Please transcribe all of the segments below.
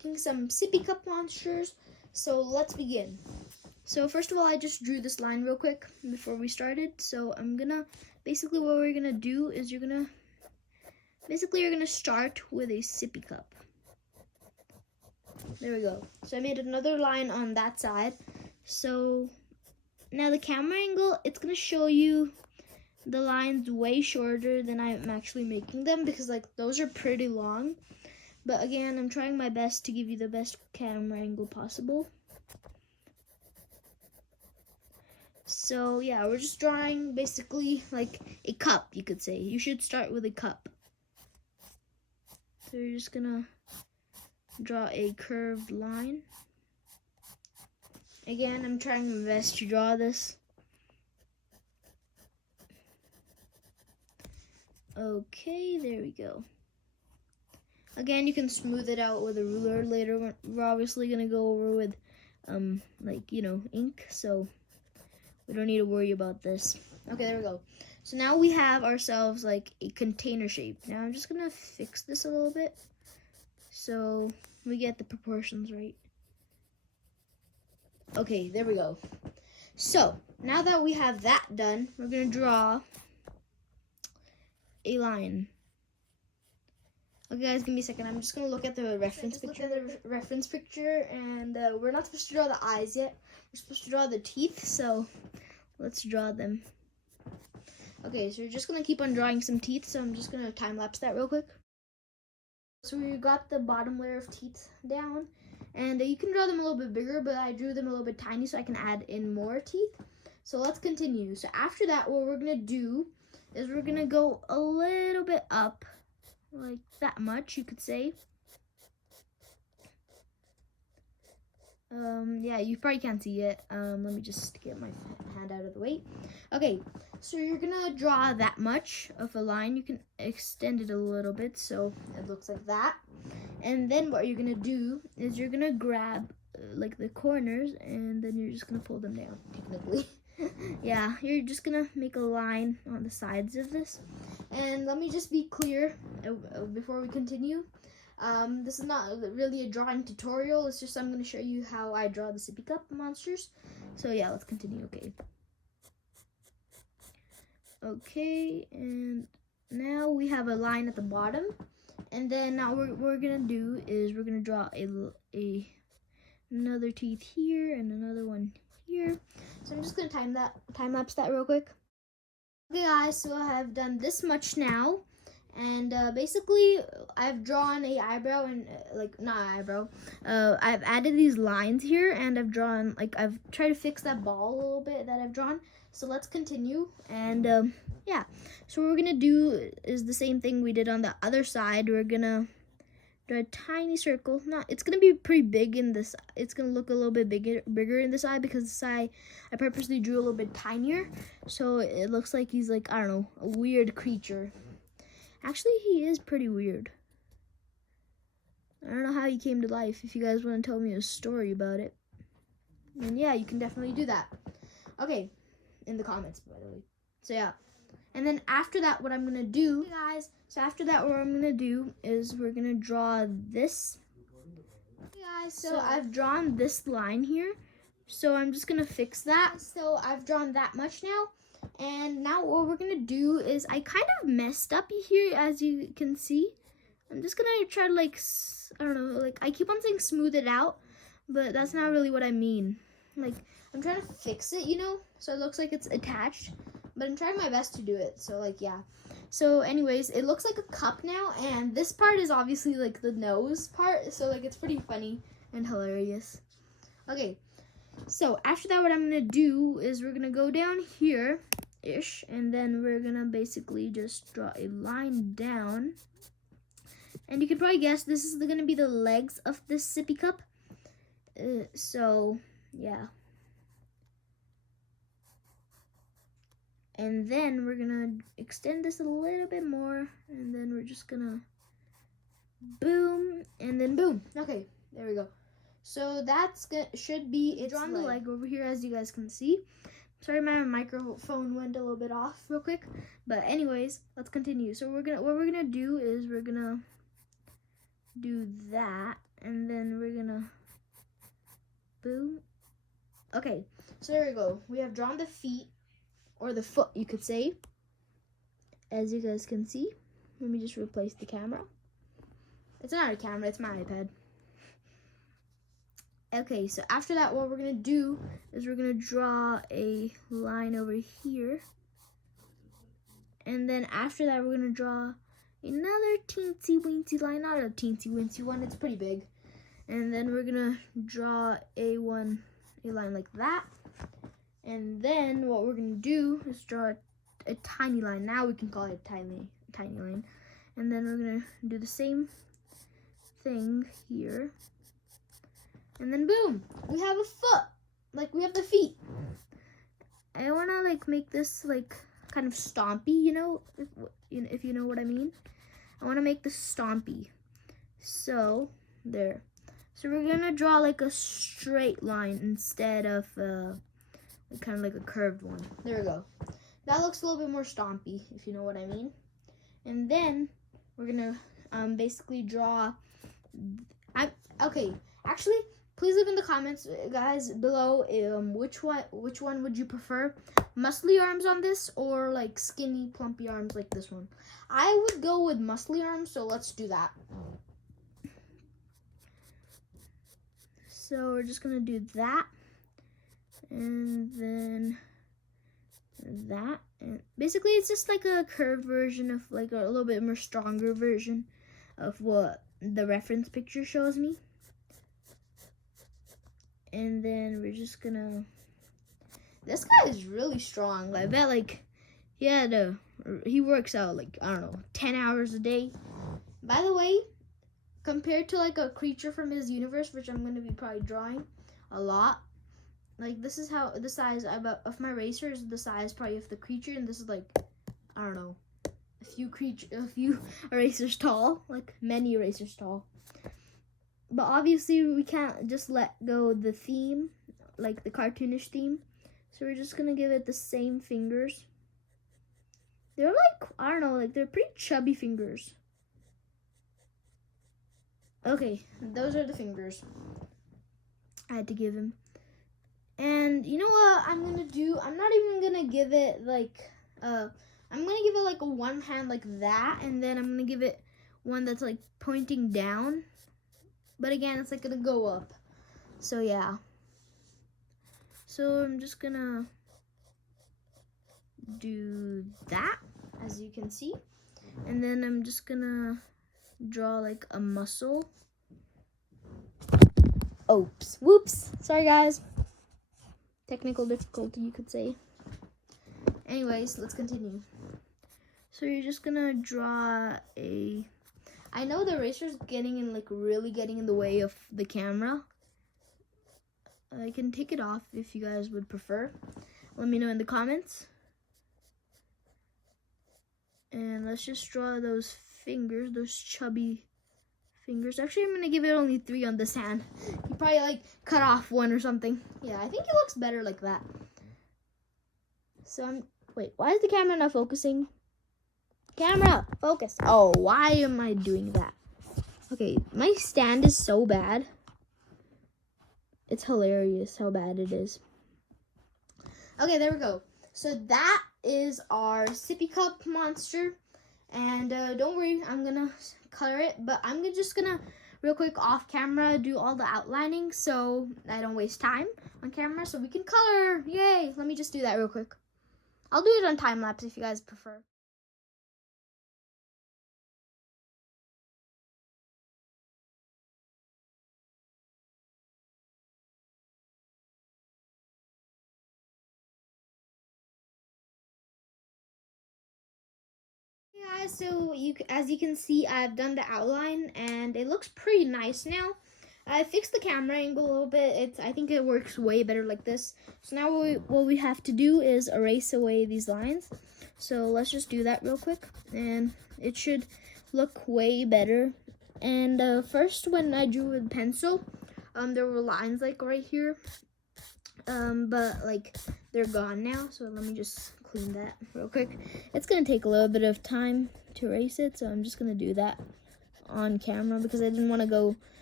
making some sippy cup monsters. So let's begin. So first of all, I just drew this line real quick before we started. So I'm gonna, basically what we're gonna do is you're gonna start with a sippy cup. There we go. So I made another line on that side. So now the camera angle, it's gonna show you the lines way shorter than I'm actually making them because like those are pretty long. But again, I'm trying my best to give you the best camera angle possible. So yeah, we're just drawing basically like a cup, you could say. You should start with a cup. So you're just gonna draw a curved line. Again, I'm trying my best to draw this. Okay, there we go. Again, you can smooth it out with a ruler later. We're obviously gonna go over with like, you know, ink, so we don't need to worry about this. Okay, there we go. So now we have ourselves like a container shape. Now I'm just gonna fix this a little bit so we get the proportions right. Okay, there we go. So now that we have that done, we're gonna draw a line. Okay guys, give me a second. I'm just gonna look at the reference picture. And we're not supposed to draw the eyes yet. We're supposed to draw the teeth, so let's draw them. Okay, so we're just gonna keep on drawing some teeth, so I'm just gonna time lapse that real quick. So we got the bottom layer of teeth down, and you can draw them a little bit bigger, but I drew them a little bit tiny so I can add in more teeth. So let's continue. So after that, what we're gonna do is we're gonna go a little bit up, like that much, you could say. Yeah, you probably can't see it. Let me just get my hand out of the way. Okay, so you're gonna draw that much of a line. You can extend it a little bit so it looks like that. And then what you're gonna do is you're gonna grab like the corners, and then you're just gonna pull them down, technically. Yeah, you're just gonna make a line on the sides of this. And let me just be clear before we continue. This is not really a drawing tutorial. It's just I'm going to show you how I draw the sippy cup monsters. So yeah, let's continue. Okay, and now we have a line at the bottom. And then now what we're going to do is we're going to draw another teeth here and another one here. So I'm just going to time lapse that real quick. Okay guys, so I have done this much now. And basically, I've drawn a eyebrow and I've added these lines here, and I've drawn, like, I've tried to fix that ball a little bit that I've drawn. So let's continue. And yeah, so what we're gonna do is the same thing we did on the other side. We're gonna draw a tiny circle. It's gonna be pretty big in this. It's gonna look a little bit bigger in this eye because this eye I purposely drew a little bit tinier, so it looks like he's like, I don't know, a weird creature. Actually, he is pretty weird. I don't know how he came to life. If you guys want to tell me a story about it, then yeah, you can definitely do that. Okay, in the comments, by the way. So yeah, and then after that, what I'm gonna do, guys. So after that, what I'm gonna do is we're gonna draw this. Okay, guys. So I've drawn this line here. So I'm just gonna fix that. So I've drawn that much now. And now what we're gonna do is I kind of messed up here, as you can see. I'm just gonna try to, like, I don't know, like, I keep on saying smooth it out, but that's not really what I mean. Like, I'm trying to fix it, you know, so it looks like it's attached, but I'm trying my best to do it. So like, yeah. So anyways, it looks like a cup now, and this part is obviously like the nose part, so like it's pretty funny and hilarious. Okay. So after that, what I'm gonna do is we're gonna go down here-ish, and then we're gonna basically just draw a line down. And you can probably guess this is gonna be the legs of this sippy cup. So yeah. And then we're gonna extend this a little bit more, and then we're just gonna boom, and then boom. Okay, there we go. So that's should be its drawn the leg over here, as you guys can see. Sorry, my microphone went a little bit off real quick, but anyways, let's continue. So what we're gonna do is we're gonna do that, And then we're gonna boom. Okay, so there we go. We have drawn the feet, or the foot, you could say. As you guys can see. Let me just replace the camera. It's not a camera, it's my iPad. Okay, so after that, what we're gonna do is we're gonna draw a line over here. And then after that, we're gonna draw another teensy weensy line, not a teensy weensy one, it's pretty big. And then we're gonna draw a line like that. And then what we're gonna do is draw a tiny line. Now we can call it a tiny line. And then we're gonna do the same thing here. And then boom, we have a foot. Like we have the feet. I wanna like make this like kind of stompy, you know, if you know what I mean. I wanna make this stompy. So there. So we're gonna draw like a straight line instead of kind of like a curved one. There we go. That looks a little bit more stompy, if you know what I mean. And then we're gonna basically draw. Okay, actually, please leave in the comments, guys, below which one would you prefer? Muscly arms on this, or like skinny, plumpy arms like this one? I would go with muscly arms, so let's do that. So we're just gonna do that, and then that, and basically it's just like a curved version of like a little bit more stronger version of what the reference picture shows me. And then we're just gonna, this guy is really strong. I bet like he works out like, I don't know, 10 hours a day. By the way, compared to like a creature from his universe, which I'm gonna be probably drawing a lot, like this is how the size of my racer is the size probably of the creature, and this is like, I don't know, a few erasers tall, like many erasers tall. But obviously we can't just let go the theme, like the cartoonish theme. So we're just gonna give it the same fingers. They're like, I don't know, like they're pretty chubby fingers. Okay, those are the fingers I had to give him. And you know what I'm gonna do? I'm not even gonna give it like, I'm gonna give it like a one hand like that, and then I'm gonna give it one that's like pointing down. But again, it's like gonna go up. So yeah. So I'm just gonna do that, as you can see. And then I'm just gonna draw like a muscle. Oops, whoops, sorry guys. Technical difficulty, you could say. Anyways, let's continue. So you're just gonna draw a, I know the eraser's really getting in the way of the camera. I can take it off if you guys would prefer. Let me know in the comments. And let's just draw those fingers, those chubby fingers. Actually, I'm gonna give it only 3 on this hand. You probably like cut off one or something. Yeah, I think it looks better like that. So wait, why is the camera not focusing? Camera, focus. Oh, why am I doing that? Okay, my stand is so bad. It's hilarious how bad it is. Okay, there we go. So that is our sippy cup monster. And don't worry, I'm gonna color it, but I'm just gonna real quick off camera do all the outlining so I don't waste time on camera, so we can color. Yay! Let me just do that real quick. I'll do it on time lapse if you guys prefer. Hey guys, so as you can see, I've done the outline and it looks pretty nice now. I fixed the camera angle a little bit. I think it works way better like this. So now what we have to do is erase away these lines. So let's just do that real quick, and it should look way better. And first, when I drew with pencil, there were lines like right here, but like they're gone now. So let me just clean that real quick. It's gonna take a little bit of time to erase it, so I'm just gonna do that on camera because I didn't want to go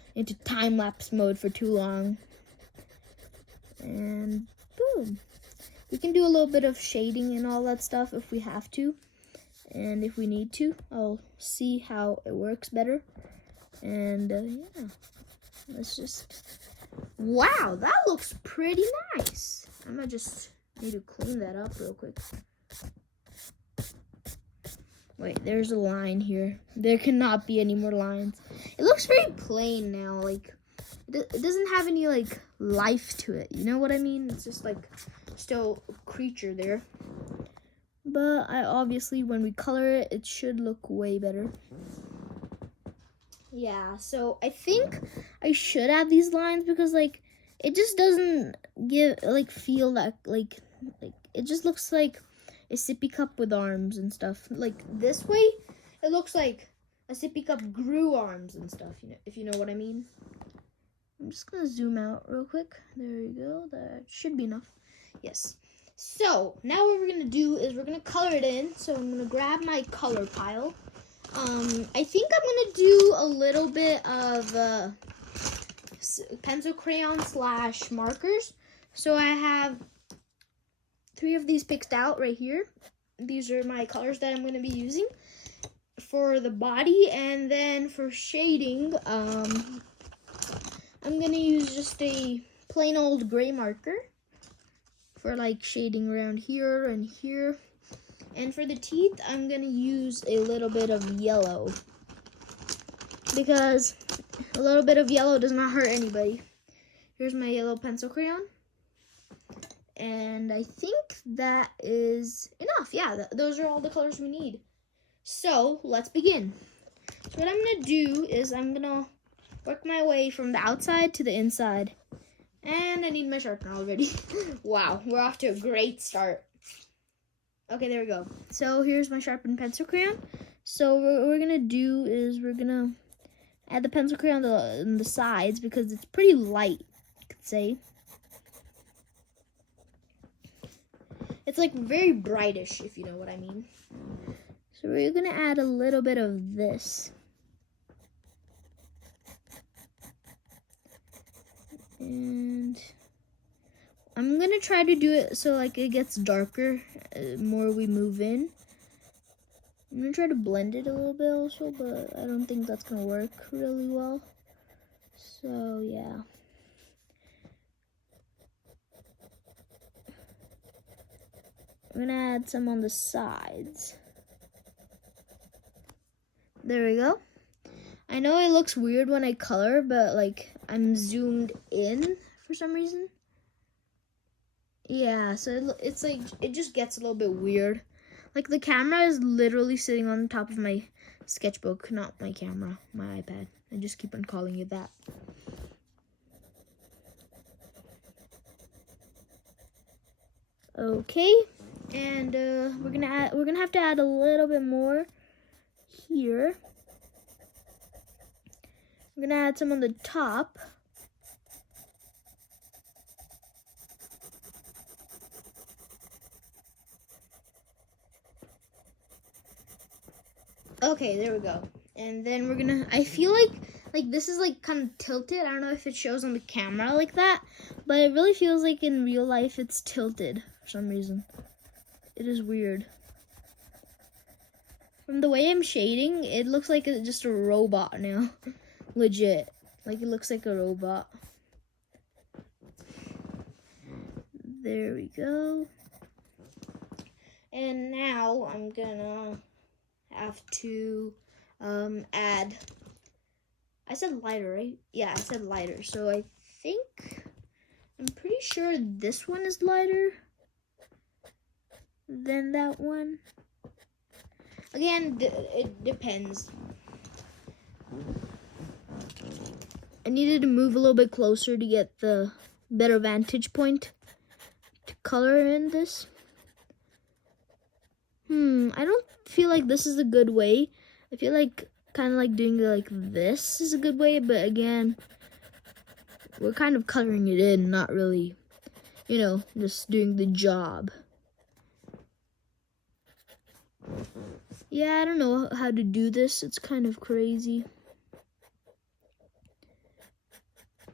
into time-lapse mode for too long. And boom. We can do a little bit of shading and all that stuff if we have to. And if we need to, I'll see how it works better. And yeah, let's just, wow, that looks pretty nice. I'm gonna just need to clean that up real quick. Wait, there's a line here. There cannot be any more lines. It looks very plain now. Like, it doesn't have any like life to it. You know what I mean? It's just like still a creature there. But I obviously, when we color it, it should look way better. Yeah, so I think I should add these lines because like it just doesn't feel that like it just looks like a sippy cup with arms and stuff. Like this way, it looks like a sippy cup grew arms and stuff, you know, if you know what I mean. I'm just gonna zoom out real quick. There you go, that should be enough. Yes. So now what we're gonna do is we're gonna color it in. So I'm gonna grab my color pile. I think I'm gonna do a little bit of pencil crayon / markers. So I have 3 of these picked out right here. These are my colors that I'm gonna be using for the body, and then for shading, I'm gonna use just a plain old gray marker for like shading around here and here. And for the teeth, I'm gonna use a little bit of yellow because a little bit of yellow does not hurt anybody. Here's my yellow pencil crayon. And I think that is enough. Yeah, those are all the colors we need. So let's begin. So what I'm gonna do is I'm gonna work my way from the outside to the inside. And I need my sharpener already. Wow, we're off to a great start. Okay, there we go. So here's my sharpened pencil crayon. So what we're gonna do is we're gonna add the pencil crayon on the sides because it's pretty light, you could say. It's like very brightish, if you know what I mean. So we're gonna add a little bit of this. And I'm gonna try to do it so like it gets darker more we move in. I'm gonna try to blend it a little bit also, but I don't think that's gonna work really well. So yeah. I'm gonna add some on the sides. There we go. I know it looks weird when I color, but like I'm zoomed in for some reason. Yeah, so it's like, it just gets a little bit weird. Like the camera is literally sitting on top of my sketchbook, not my camera, my iPad. I just keep on calling it that. Okay, and we're gonna have to add a little bit more here. We're gonna add some on the top. Okay, there we go. And then we're gonna, I feel like this is like kind of tilted. I don't know if it shows on the camera like that, but it really feels like in real life it's tilted for some reason. It is weird. From the way I'm shading, it looks like it's just a robot now. Legit. Like it looks like a robot. There we go. And now I'm gonna have to add, I said lighter, right? Yeah, I said lighter. So I think, I'm pretty sure this one is lighter than that one. Again, it depends. I needed to move a little bit closer to get the better vantage point to color in this. I don't feel like this is a good way. I feel like kind of like doing it like this is a good way, but again, we're kind of coloring it in, not really, you know, just doing the job. Yeah, I don't know how to do this. It's kind of crazy.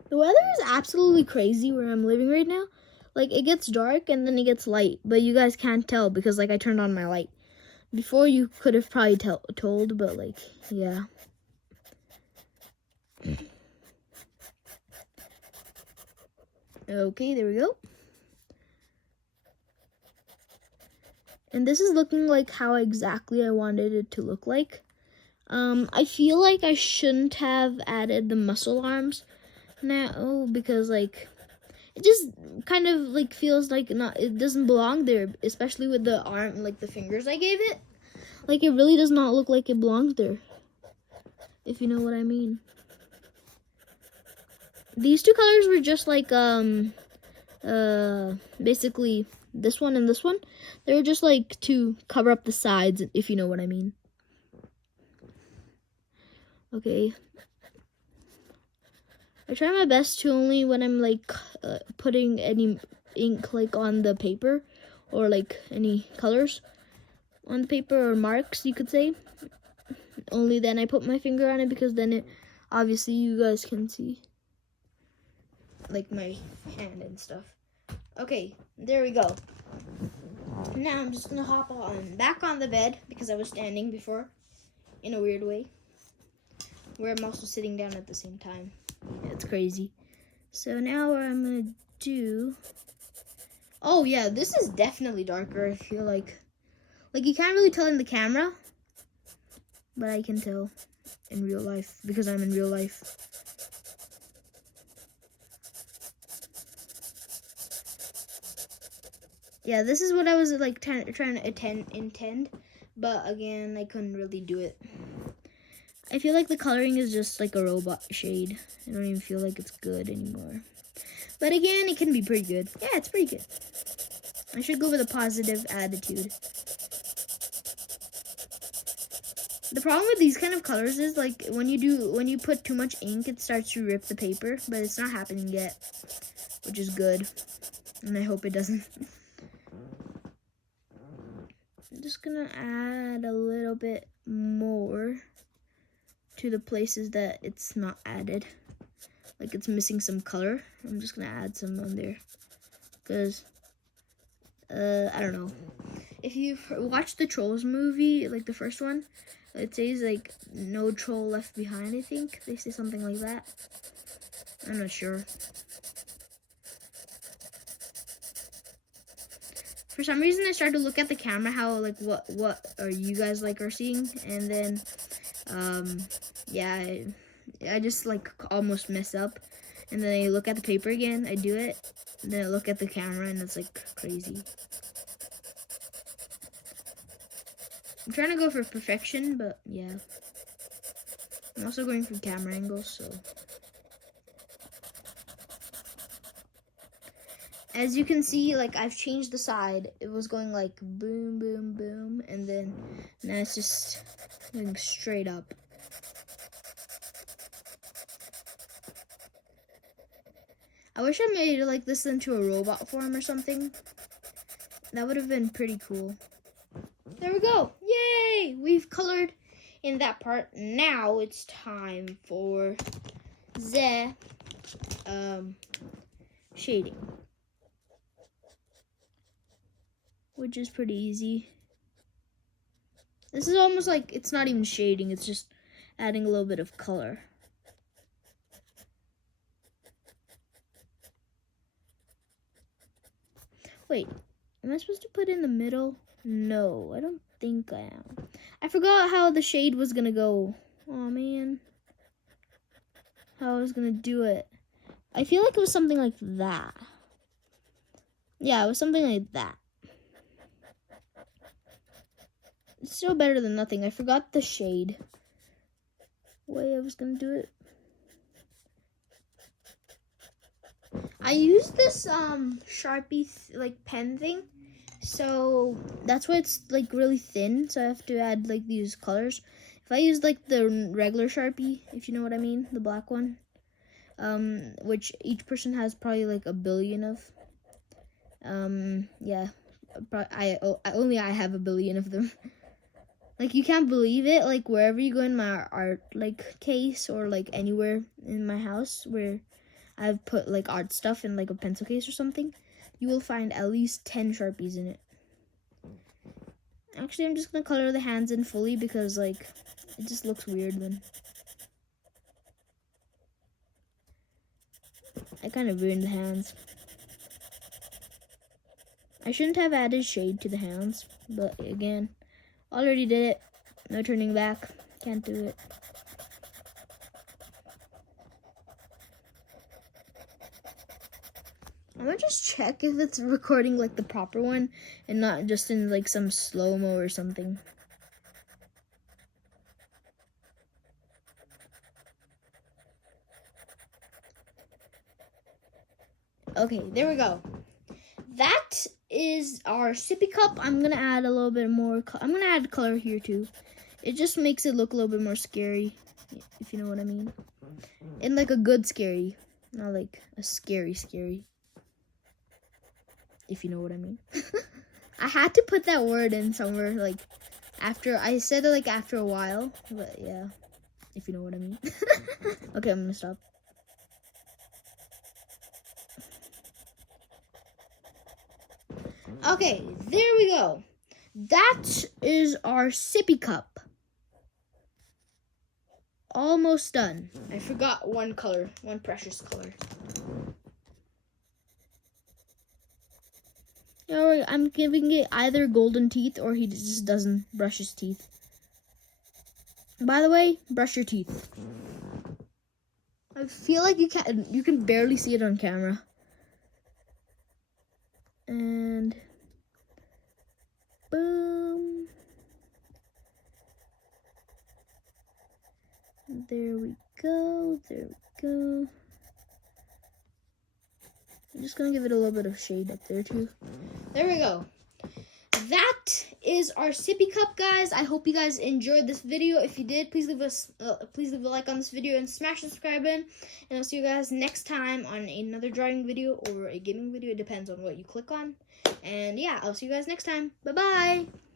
The weather is absolutely crazy where I'm living right now. Like, it gets dark and then it gets light, but you guys can't tell because, like, I turned on my light. Before, you could have probably told, but, like, yeah. Okay, there we go. And this is looking like how exactly I wanted it to look like. I feel like I shouldn't have added the muscle arms now because, like, it just kind of like feels like it doesn't belong there, especially with the arm, like the fingers I gave it. Like, it really does not look like it belongs there, if you know what I mean. These two colors were just like basically this one and this one. They were just like to cover up the sides, if you know what I mean. Okay. I try my best to only when I'm like putting any ink like on the paper or like any colors on the paper or marks, you could say. Only then I put my finger on it because then it obviously you guys can see like my hand and stuff. Okay, there we go. Now I'm just gonna hop back on the bed because I was standing before in a weird way, where I'm also sitting down at the same time. It's crazy. So now what I'm gonna do, oh yeah, this is definitely darker. I feel like you can't really tell in the camera, but I can tell in real life because I'm in real life. Yeah, this is what I was like trying to intend, but again, I couldn't really do it. I feel like the coloring is just like a robot shade. I don't even feel like it's good anymore. But again, it can be pretty good. Yeah, it's pretty good. I should go with a positive attitude. The problem with these kind of colors is like when you put too much ink, it starts to rip the paper, but it's not happening yet, which is good. And I hope it doesn't. I'm just gonna add a little bit more to the places that it's not added. Like it's missing some color. I'm just gonna add some on there. Because, I don't know. If you've watched the Trolls movie, like the first one, it says like, no troll left behind, I think. They say something like that. I'm not sure. For some reason, I started to look at the camera, how like what are you guys like are seeing, and then yeah, I just like almost mess up, and then I look at the paper again. I do it, and then I look at the camera, and it's like crazy. I'm trying to go for perfection, but yeah, I'm also going for camera angles, so. As you can see, like I've changed the side. It was going like boom, boom, boom, and then now it's just going straight up. I wish I made like this into a robot form or something. That would have been pretty cool. There we go. Yay! We've colored in that part. Now it's time for the shading, which is pretty easy. This is almost like it's not even shading, it's just adding a little bit of color. Wait, am I supposed to put in the middle? No, I don't think I am. I forgot how the shade was gonna go. Oh man. How I was gonna do it. I feel like it was something like that. Yeah, it was something like that. It's still better than nothing. I forgot the shade. Way I was gonna do it. I used this Sharpie like pen thing, so that's why it's like really thin. So I have to add like these colors. If I use like the regular Sharpie, if you know what I mean, the black one, which each person has probably like a billion of. Yeah, I have a billion of them. Like, you can't believe it. Like, wherever you go in my art like case or like anywhere in my house where I've put like art stuff in like a pencil case or something, you will find at least 10 Sharpies in it. Actually, I'm just gonna color the hands in fully because like it just looks weird then. I kind of ruined the hands. I shouldn't have added shade to the hands, but again, already did it. No turning back. Can't do it. I'm gonna just check if it's recording like the proper one and not just in like some slow-mo or something. Okay, there we go. That is our sippy cup. I'm gonna add a little bit more. I'm gonna add color here too. It just makes it look a little bit more scary, if you know what I mean. And like a good scary, not like a scary. If you know what I mean. I had to put that word in somewhere, like after I said it like after a while, but yeah, if you know what I mean. Okay, I'm gonna stop. Okay, there we go. That is our sippy cup. Almost done. I forgot one color, one precious color. Alright, I'm giving it either golden teeth or he just doesn't brush his teeth. By the way, brush your teeth. I feel like you can barely see it on camera. And boom. There we go. There we go. I'm just gonna give it a little bit of shade up there too. There we go. That is our sippy cup, guys. I hope you guys enjoyed this video. If you did, please leave a like on this video and smash the subscribe button. And I'll see you guys next time on another drawing video or a gaming video. It depends on what you click on. And yeah, I'll see you guys next time. Bye bye.